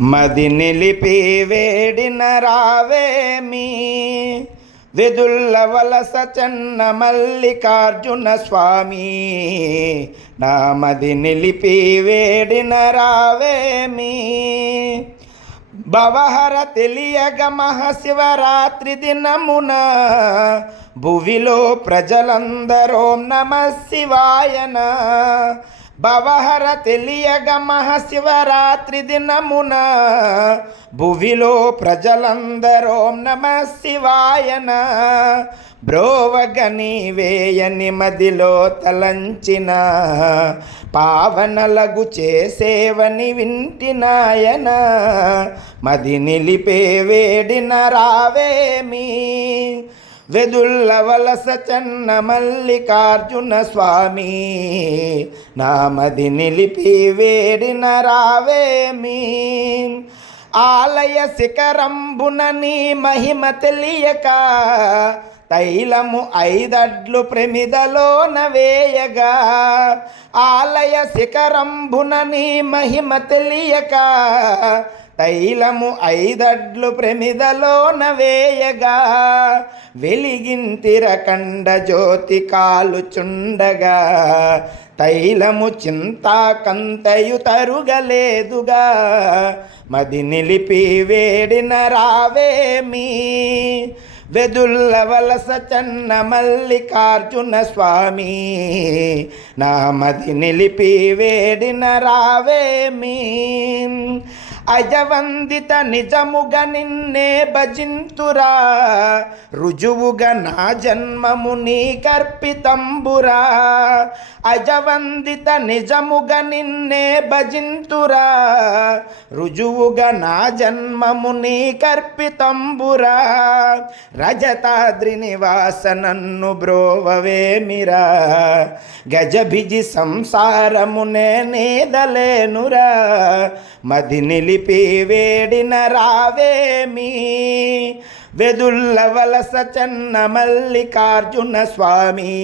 మది నిలిపి వేడిన రావేమి వెదుల్ల వలస చెన్న మల్లికార్జున స్వామి. నా మది నిలిపి వేడిన రావేమి భవహర తెలియగ మహాశివరాత్రి దినమున భువిలో ప్రజలందరూ నమ శివాయన. భవహర తెలియగ మహాశివరాత్రి దినమున భువిలో ప్రజలందరూ నమ శివాయన. బ్రోవగని వేయని మదిలో తలంచిన పావనలగు చేసేవని వింటినాయన. మది నిలిపే వేడిన రావేమి వెదుల్ల వలస చెన్న మల్లికార్జున స్వామి. నా మది నిలిపి వేడిన రావేమి ఆలయ శిఖరంబున నీ మహిమ తెలియక తైలము 5 అడ్లు ప్రమిదలోన వేయగా. ఆలయ శిఖరంబున నీ మహిమ తెలియక తైలము 5 అడ్లు ప్రమిదలోన వేయగా. వెలిగింతిర కండ జ్యోతి కాలుచుండగా తైలము చింతాకంతయు తరుగలేదుగా. మది నిలిపి వేడిన రావేమి వెదుల్ల వలస చెన్న మల్లికార్జున స్వామి. నా మది నిలిపి వేడిన రావేమి అజవందిత నిజముగ నిన్నే భజింతురా రుజువుగ నా జన్మము నీకర్పితంబురా. అజవందిత నిజముగ నిన్నే భజింతురా రుజువుగ నా జన్మము నీకర్పితంబురా. రజతాద్రి నివాస నన్ను బ్రోవవేమిరా గజభిజి సంసారమునే నేదలేనురా. మది నిలిపి వేడిన రావేమి వెదుల్ల వలస చెన్న మల్లికార్జున స్వామి.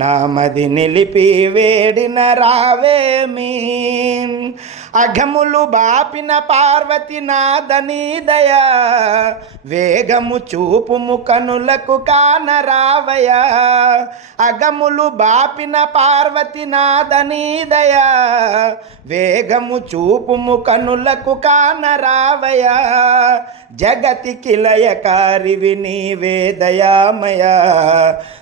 నా మది నిలిపి వేడిన రావేమి అఘములు బాపిన పార్వతి నాదనీదయ వేగము చూపుము కనులకు కానరావయ. అఘములు బాపిన పార్వతి నాదనీదయ వేగము చూపుము కనులకు కానరావయ. జగతికి లయకారివి నీవే దయామయ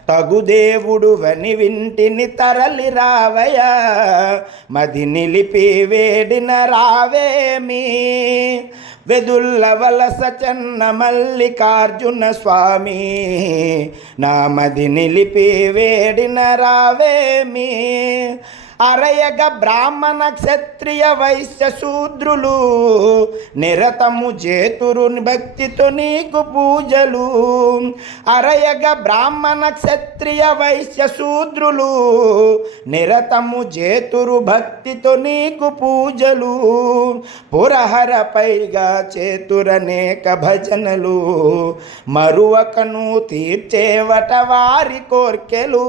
తగుదేవుడు వని వింటిని తరలి రావయ. మది నిలిపి వేడిన రావేమి వెదుల్ల వలస చెన్న మల్లికార్జున స్వామి. నా మది నిలిపి వేడిన రావేమి అరయగ బ్రాహ్మణ క్షత్రియ వైశ్య శూద్రులు నిరతము చేతురు భక్తితో నీకు పూజలు. అరయగ బ్రాహ్మణ క్షత్రియ వైశ్య శూద్రులు నిరతము చేతురు భక్తితో నీకు పూజలు. పురహర పైగా చేతురనేక భజనలు మరువకను తీర్చేవట వారి కోర్కెలు.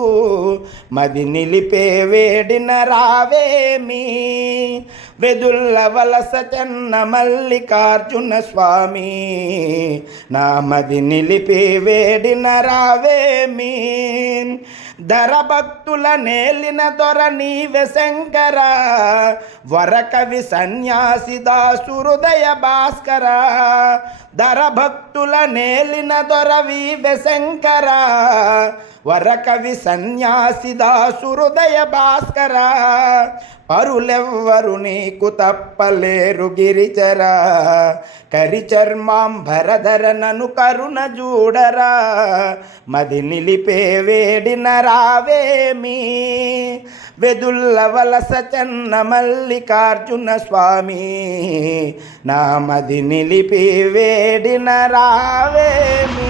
మది నిలిపే వేడిన రావేమి వెదుల్ల వలస చెన్న మల్లికార్జున స్వామి. నా మది నిలిపి వేడిన రావేమి ధర భక్తుల నేలిన దొర నీవె శంకర వరకవి సన్యాసి దాసుహృదయ భాస్కర. ధర భక్తుల నేలిన దొర వీవె శంకర వరకవి సన్యాసి దాసుహృదయ భాస్కర. పరులెవ్వరు నీకు తప్పలేరు గిరిచరా కరిచర్మాంబరధర నను కరుణ చూడరా. మది నిలిపే వేడిన రావేమి వెదుల్ల వలస చెన్న మల్లికార్జున స్వామి. నా మది నిలిపి వేడిన రావేమి.